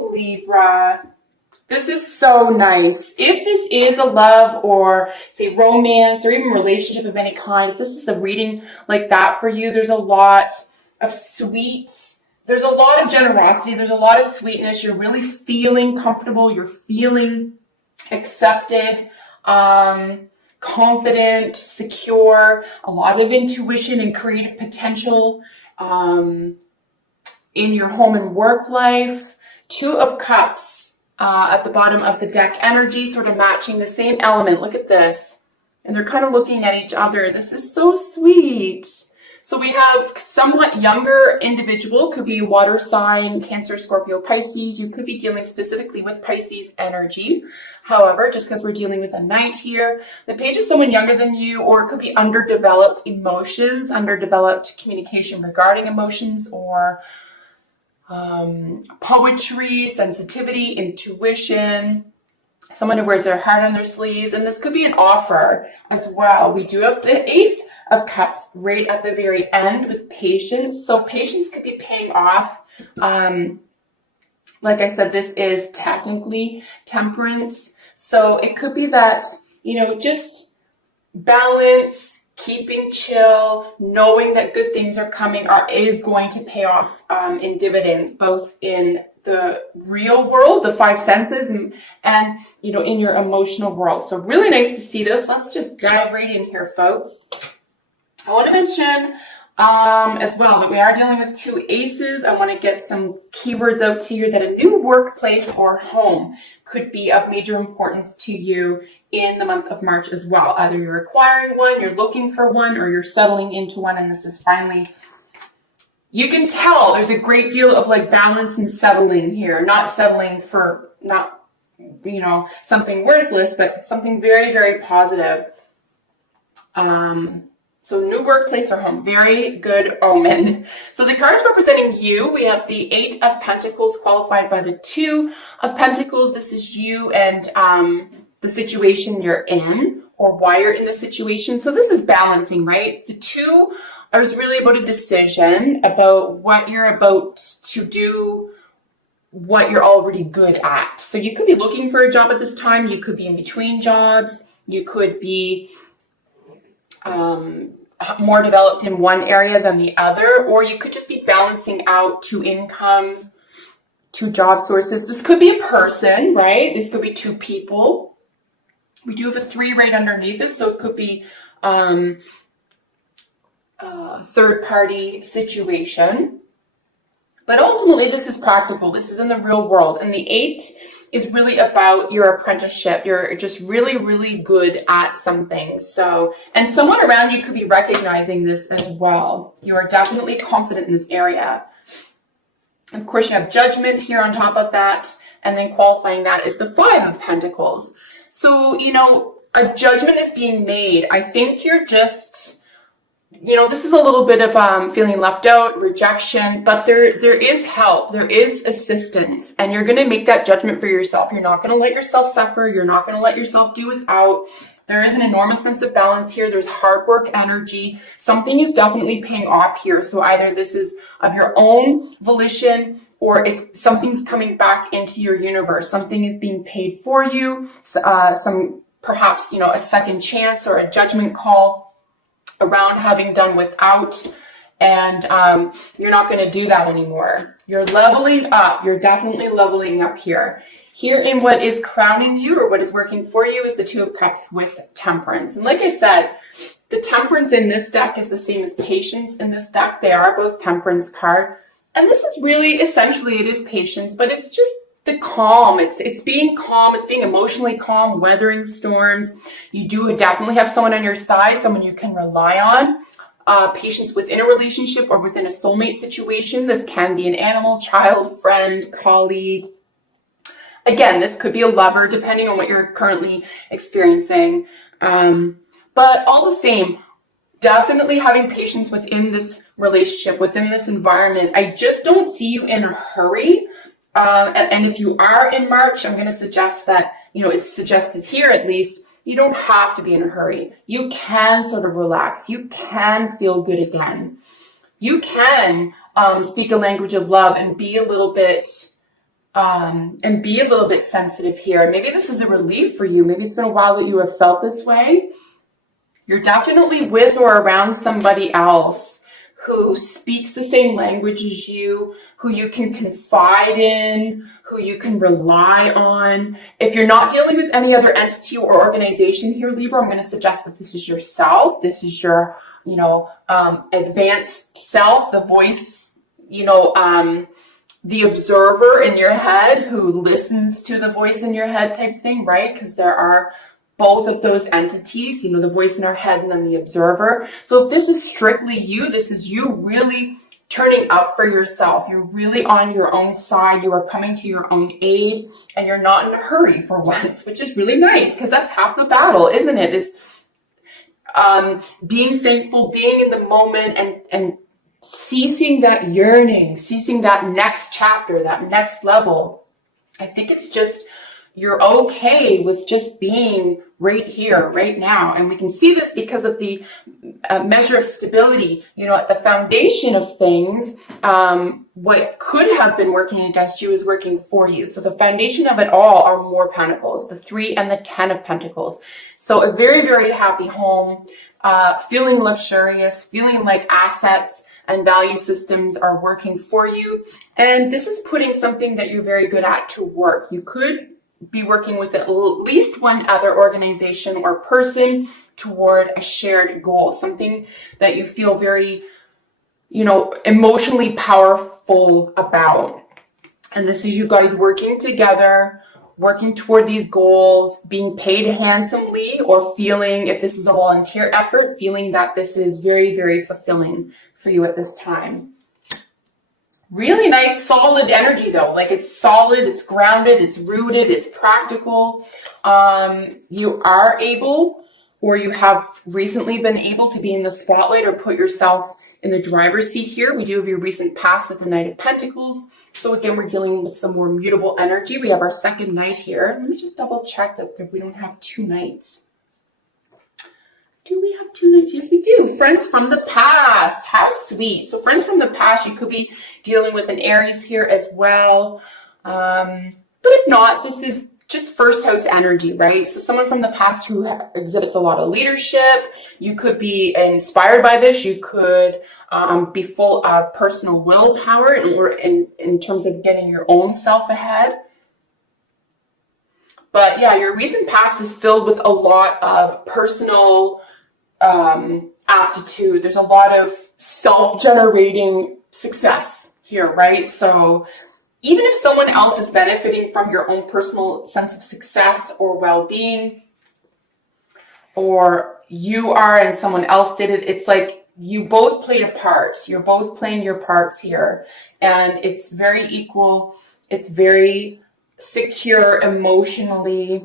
you, Libra. This is so nice. If this is a love or say romance or even relationship of any kind, if this is a reading like that for you, there's a lot of there's a lot of generosity, there's a lot of sweetness. You're really feeling comfortable, you're feeling accepted, confident, secure, a lot of intuition and creative potential in your home and work life. Two of Cups at the bottom of the deck energy, sort of matching the same element. Look at this. And they're kind of looking at each other. This is so sweet. So we have somewhat younger individual, could be water sign, Cancer, Scorpio, Pisces. You could be dealing specifically with Pisces energy. However, just because we're dealing with a knight here, the page is someone younger than you, or it could be underdeveloped emotions, underdeveloped communication regarding emotions, or poetry, sensitivity, intuition. Someone who wears their heart on their sleeves. And this could be an offer as well. We do have the Ace of Cups right at the very end with patience. So patience could be paying off. Like I said, this is technically Temperance. So it could be that, you know, just balance, keeping chill, knowing that good things are coming is going to pay off in dividends, both in the real world, the five senses, and you know, in your emotional world. So really nice to see this. Let's just dive right in here, folks. I want to mention as well that we are dealing with two aces. I want to get some keywords out to you that a new workplace or home could be of major importance to you in the month of March as well. Either you're acquiring one, you're looking for one, or you're settling into one, and this is finally, you can tell there's a great deal of like balance and settling here, not settling for not, you know, something worthless, but something very, very positive. So new workplace or home, very good omen. So the cards representing you, we have the Eight of Pentacles qualified by the Two of Pentacles. This is you and the situation you're in, or why you're in the situation. So this is balancing, right? The Two is really about a decision, about what you're about to do, what you're already good at. So you could be looking for a job at this time. You could be in between jobs. You could be more developed in one area than the other, or you could just be balancing out two incomes, two job sources. This could be a person, right? This could be two people. We do have a three right underneath it, so it could be a third-party situation. But ultimately, this is practical. This is in the real world. And the Eight is really about your apprenticeship. You're just really, really good at something. So, and someone around you could be recognizing this as well. You are definitely confident in this area. Of course, you have Judgment here on top of that. And then qualifying that is the Five of Pentacles. So, you know, a judgment is being made. I think you're just, you know, this is a little bit of feeling left out, rejection, but there is help, there is assistance, and you're going to make that judgment for yourself. You're not going to let yourself suffer. You're not going to let yourself do without. There is an enormous sense of balance here. There's hard work energy. Something is definitely paying off here. So either this is of your own volition, or it's something's coming back into your universe. Something is being paid for you. Some perhaps, you know, a second chance or a judgment call around having done without, and you're not going to do that anymore. You're leveling up. You're definitely leveling up here. Here in what is crowning you, or what is working for you, is the Two of Cups with Temperance. And like I said, the Temperance in this deck is the same as Patience in this deck. They are both Temperance card. And this is really, essentially, it is patience, but it's just the calm. It's being calm. It's being emotionally calm, weathering storms. You do definitely have someone on your side, someone you can rely on. Patience within a relationship or within a soulmate situation. This can be an animal, child, friend, colleague. Again, this could be a lover, depending on what you're currently experiencing. But all the same, definitely having patience within this relationship, within this environment. I just don't see you in a hurry. And if you are in March, I'm going to suggest that, you know, it's suggested here at least, you don't have to be in a hurry. You can sort of relax. You can feel good again. You can speak a language of love and be a little bit and be a little bit sensitive here. Maybe this is a relief for you. Maybe it's been a while that you have felt this way. You're definitely with or around somebody else who speaks the same language as you, who you can confide in, who you can rely on. If you're not dealing with any other entity or organization here, Libra, I'm going to suggest that this is yourself. This is your, advanced self, the voice, the observer in your head who listens to the voice in your head type thing, right? Because there are both of those entities, the voice in our head and then the observer. So if this is strictly you, this is you really turning up for yourself. You're really on your own side. You are coming to your own aid and you're not in a hurry for once, which is really nice because that's half the battle, isn't it? Is being thankful, being in the moment and ceasing that yearning, ceasing that next chapter, that next level. I think it's just you're okay with just being right here, right now. And we can see this because of the measure of stability, at the foundation of things, what could have been working against you is working for you. So the foundation of it all are more pentacles, the 3 and the 10 of pentacles. So a very, very happy home, feeling luxurious, feeling like assets and value systems are working for you. And this is putting something that you're very good at to work. You could be working with at least one other organization or person toward a shared goal, something that you feel very, emotionally powerful about. And this is you guys working together, working toward these goals, being paid handsomely, or feeling, if this is a volunteer effort, feeling that this is very, very fulfilling for you at this time. Really nice, solid energy though. Like it's solid, it's grounded, it's rooted, it's practical. You are able, or you have recently been able to be in the spotlight or put yourself in the driver's seat here. We do have your recent past with the Knight of Pentacles. So again, we're dealing with some more mutable energy. We have our second Knight here. Let me just double check that we don't have 2 Knights. Do we have 2 Knights? Yes, we do. Friends from the past. How sweet. So friends from the past, you could be dealing with an Aries here as well. But if not, this is just first house energy, right? So someone from the past who exhibits a lot of leadership. You could be inspired by this. You could be full of personal willpower in terms of getting your own self ahead. But yeah, your recent past is filled with a lot of personal aptitude. There's a lot of self-generating success here, right? So even if someone else is benefiting from your own personal sense of success or well-being, or you are and someone else did it, it's like you both played a part. You're both playing your parts here. And it's very equal. It's very secure emotionally.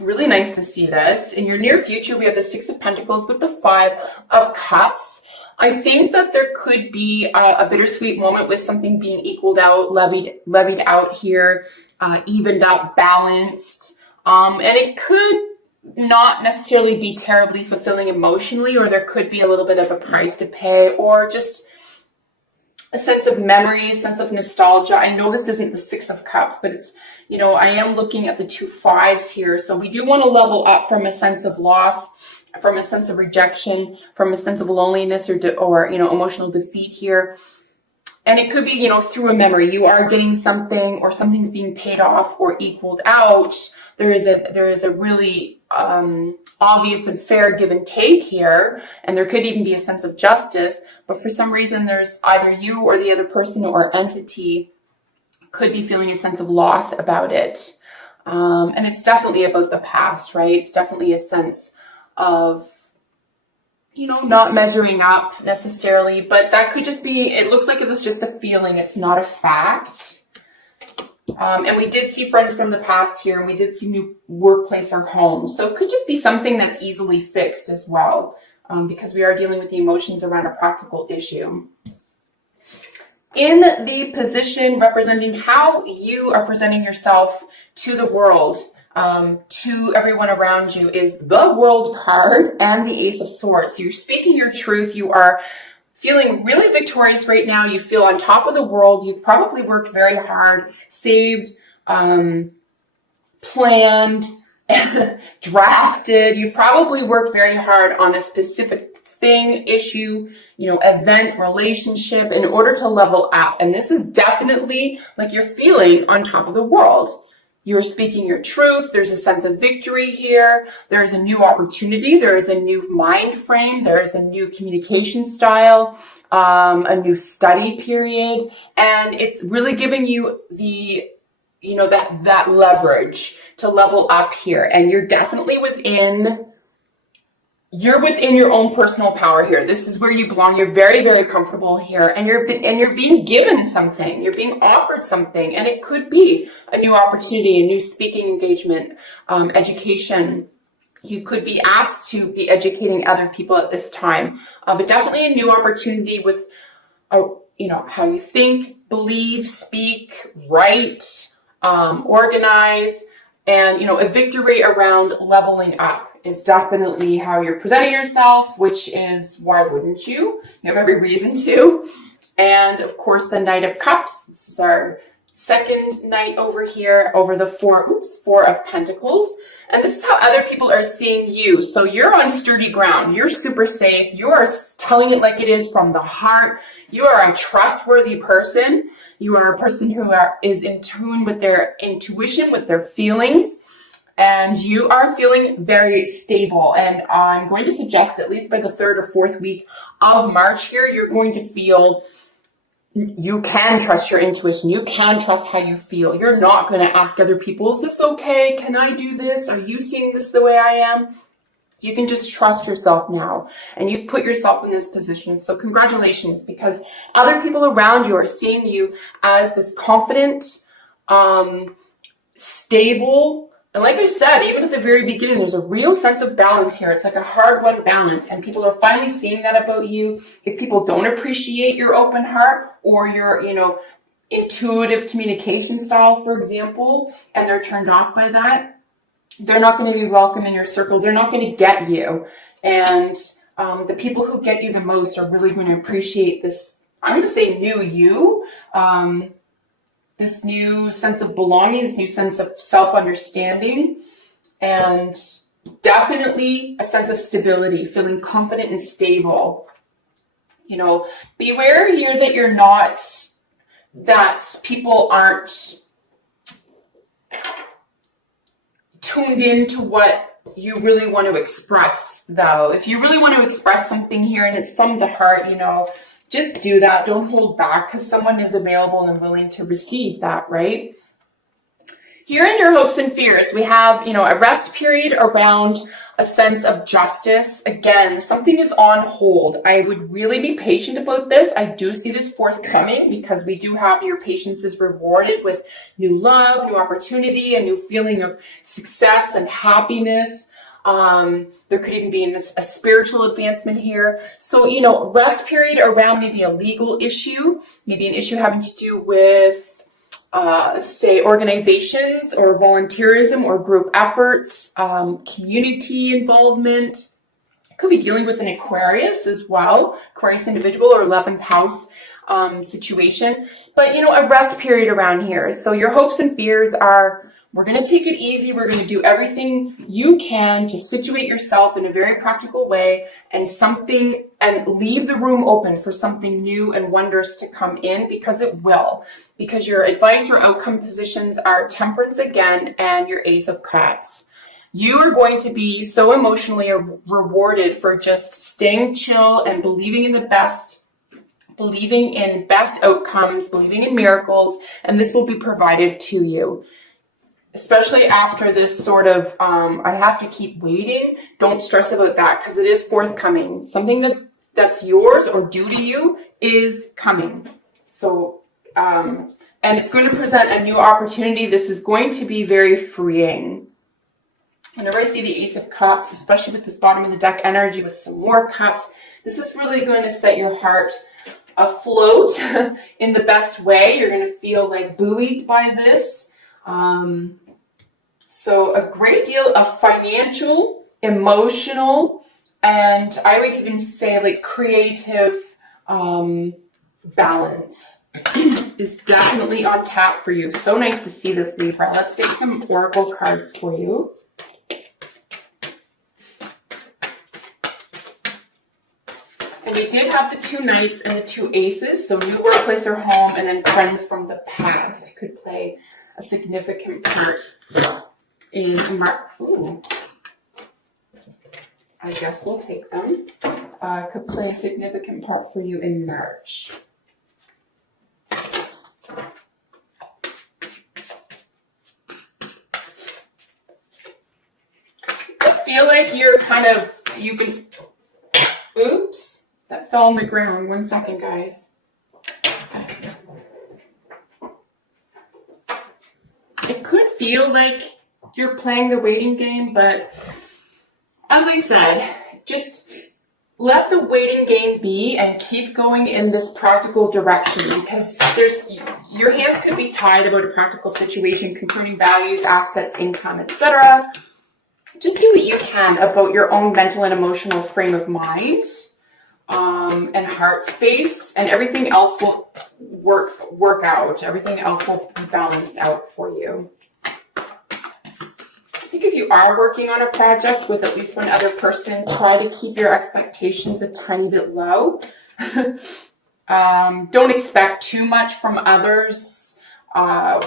Really nice to see this. In your near future, we have the 6 of Pentacles with the 5 of Cups. I think that there could be a bittersweet moment with something being equaled out, levied out here, evened out, balanced. And it could not necessarily be terribly fulfilling emotionally, or there could be a little bit of a price to pay, or just a sense of memory, a sense of nostalgia. I know this isn't the 6 of Cups, but it's, I am looking at the 2 5s here. So we do want to level up from a sense of loss, from a sense of rejection, from a sense of loneliness or emotional defeat here. And it could be, through a memory. You are getting something, or something's being paid off or equaled out. There is a really obvious and fair give and take here, and there could even be a sense of justice. But for some reason, there's either you or the other person or entity could be feeling a sense of loss about it. And it's definitely about the past, right? It's definitely a sense of, not measuring up necessarily, but that could just be, it looks like it was just a feeling. It's not a fact. And we did see friends from the past here, and we did see new workplace or home. So it could just be something that's easily fixed as well, because we are dealing with the emotions around a practical issue. In the position representing how you are presenting yourself to the world, to everyone around you, is the World card and the Ace of Swords. So you're speaking your truth. You are feeling really victorious right now. You feel on top of the world. You've probably worked very hard, saved, planned, drafted. You've probably worked very hard on a specific thing, issue, event, relationship in order to level up. And this is definitely like you're feeling on top of the world. You're speaking your truth. There's a sense of victory here. There's a new opportunity. There is a new mind frame. There is a new communication style, a new study period. And it's really giving you the, that leverage to level up here. And you're definitely within your own personal power here. This is where you belong. You're very, very comfortable here, and you're being given something. You're being offered something, and it could be a new opportunity, a new speaking engagement, education. You could be asked to be educating other people at this time, but definitely a new opportunity with, how you think, believe, speak, write, organize, and a victory around leveling up is definitely how you're presenting yourself, which is why wouldn't you? You have every reason to. And of course, the Knight of Cups. This is our second knight over here, over the Four of Pentacles. And this is how other people are seeing you. So you're on sturdy ground. You're super safe. You are telling it like it is from the heart. You are a trustworthy person. You are a person who is in tune with their intuition, with their feelings. And you are feeling very stable. And I'm going to suggest, at least by the 3rd or 4th week of March here, you're going to feel you can trust your intuition. You can trust how you feel. You're not going to ask other people, is this okay? Can I do this? Are you seeing this the way I am? You can just trust yourself now. And you've put yourself in this position. So congratulations, because other people around you are seeing you as this confident, stable. And like I said, even at the very beginning, there's a real sense of balance here. It's like a hard-won balance, and people are finally seeing that about you. If people don't appreciate your open heart or your, intuitive communication style, for example, and they're turned off by that, they're not going to be welcome in your circle. They're not going to get you. And the people who get you the most are really going to appreciate this, I'm going to say new you, this new sense of belonging, this new sense of self-understanding, and definitely a sense of stability, feeling confident and stable. Beware here that people aren't tuned into what you really want to express, though. If you really want to express something here and it's from the heart, just do that. Don't hold back, because someone is available and willing to receive that, right? Here in your hopes and fears, we have, a rest period around a sense of justice. Again, something is on hold. I would really be patient about this. I do see this forthcoming, because we do have your patience is rewarded with new love, new opportunity, a new feeling of success and happiness. There could even be a spiritual advancement here. So, rest period around maybe a legal issue, maybe an issue having to do with, say, organizations or volunteerism or group efforts, community involvement. Could be dealing with an Aquarius as well, Aquarius individual or 11th house situation. But, a rest period around here. So your hopes and fears are, we're going to take it easy. We're going to do everything you can to situate yourself in a very practical way and leave the room open for something new and wondrous to come in, because it will. Because your advice or outcome positions are Temperance again and your Ace of Cups. You are going to be so emotionally rewarded for just staying chill and believing in the best, believing in best outcomes, believing in miracles, and this will be provided to you. Especially after this sort of, I have to keep waiting. Don't stress about that, because it is forthcoming. Something that's yours or due to you is coming. So, and it's going to present a new opportunity. This is going to be very freeing. Whenever I see the Ace of Cups, especially with this bottom of the deck energy with some more cups, this is really going to set your heart afloat in the best way. You're going to feel like buoyed by this. So a great deal of financial, emotional, and I would even say like creative balance is definitely on tap for you. So nice to see this, Libra. Let's get some oracle cards for you. And we did have the 2 knights and the 2 aces, so new workplace or home, and then friends from the past could play a significant part in ooh. I guess we'll take them. Could play a significant part for you in March. I feel like you're you can, oops, that fell on the ground. 1 second, guys. It could feel like you're playing the waiting game, but as I said, just let the waiting game be and keep going in this practical direction, because your hands could be tied about a practical situation concerning values, assets, income, etc. Just do what you can about your own mental and emotional frame of mind and heart space, and everything else will work out. Everything else will be balanced out for you. I think if you are working on a project with at least one other person, try to keep your expectations a tiny bit low. Don't expect too much from others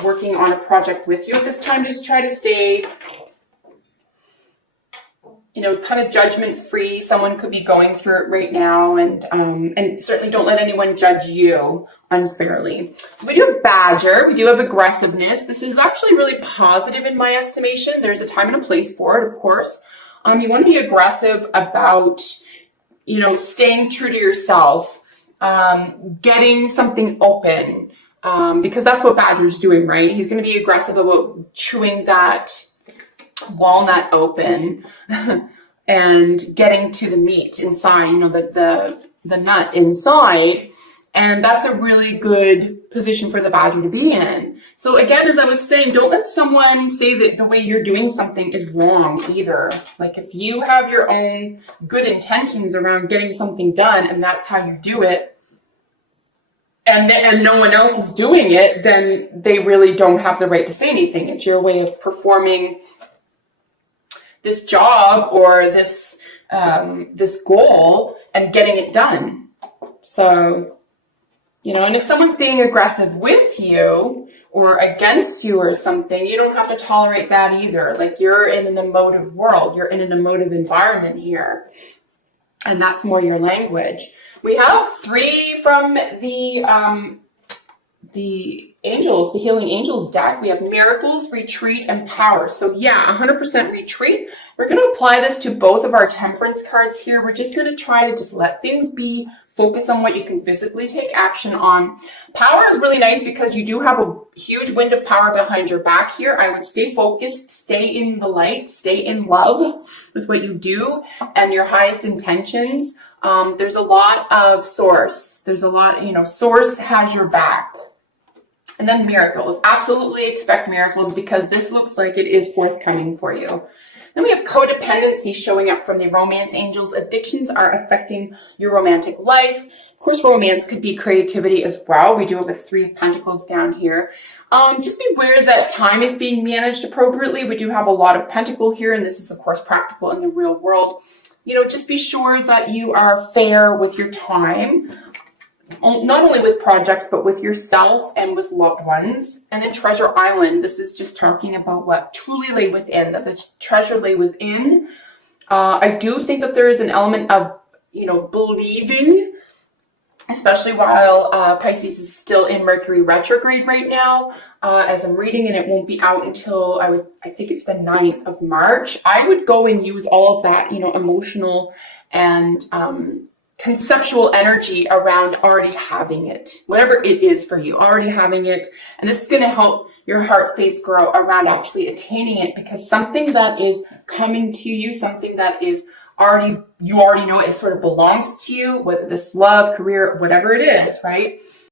working on a project with you at this time. Just try to stay, kind of judgment free. Someone could be going through it right now, and certainly don't let anyone judge you unfairly. So we do have Badger, we do have aggressiveness. This is actually really positive in my estimation. There's a time and a place for it, of course. You want to be aggressive about, staying true to yourself, getting something open, because that's what Badger's doing, right? He's going to be aggressive about chewing that walnut open and getting to the meat inside, the nut inside. And that's a really good position for the Badger to be in. So again, as I was saying, don't let someone say that the way you're doing something is wrong either. Like if you have your own good intentions around getting something done and that's how you do it, and no one else is doing it, then they really don't have the right to say anything. It's your way of performing this job or this goal and getting it done. So, and if someone's being aggressive with you or against you or something, you don't have to tolerate that either. Like you're in an emotive world, you're in an emotive environment here, and that's more your language. We have 3 from the angels, the healing angels deck. We have miracles, retreat, and power. So yeah, 100% retreat. We're going to apply this to both of our temperance cards here. We're just going to try to just let things be, focus on what you can physically take action on. Power is really nice because you do have a huge wind of power behind your back here. I would stay focused, stay in the light, stay in love with what you do and your highest intentions. There's a lot of source. There's a lot, source has your back. And then miracles. Absolutely expect miracles because this looks like it is forthcoming for you. Then we have codependency showing up from the romance angels. Addictions are affecting your romantic life. Of course, romance could be creativity as well. We do have a 3 of Pentacles down here. Just be aware that time is being managed appropriately. We do have a lot of Pentacle here, and this is, of course, practical in the real world. Just be sure that you are fair with your time. Not only with projects, but with yourself and with loved ones. And then Treasure Island, this is just talking about what truly lay within, that the treasure lay within. I do think that there is an element of, believing, especially while Pisces is still in Mercury retrograde right now, as I'm reading, and it won't be out until I think it's the 9th of March. I would go and use all of that, emotional and conceptual energy around already having it, whatever it is for you, already having it. And this is going to help your heart space grow around actually attaining it, because something that is coming to you, something that is you already know it sort of belongs to you, whether this love, career, whatever it is, right?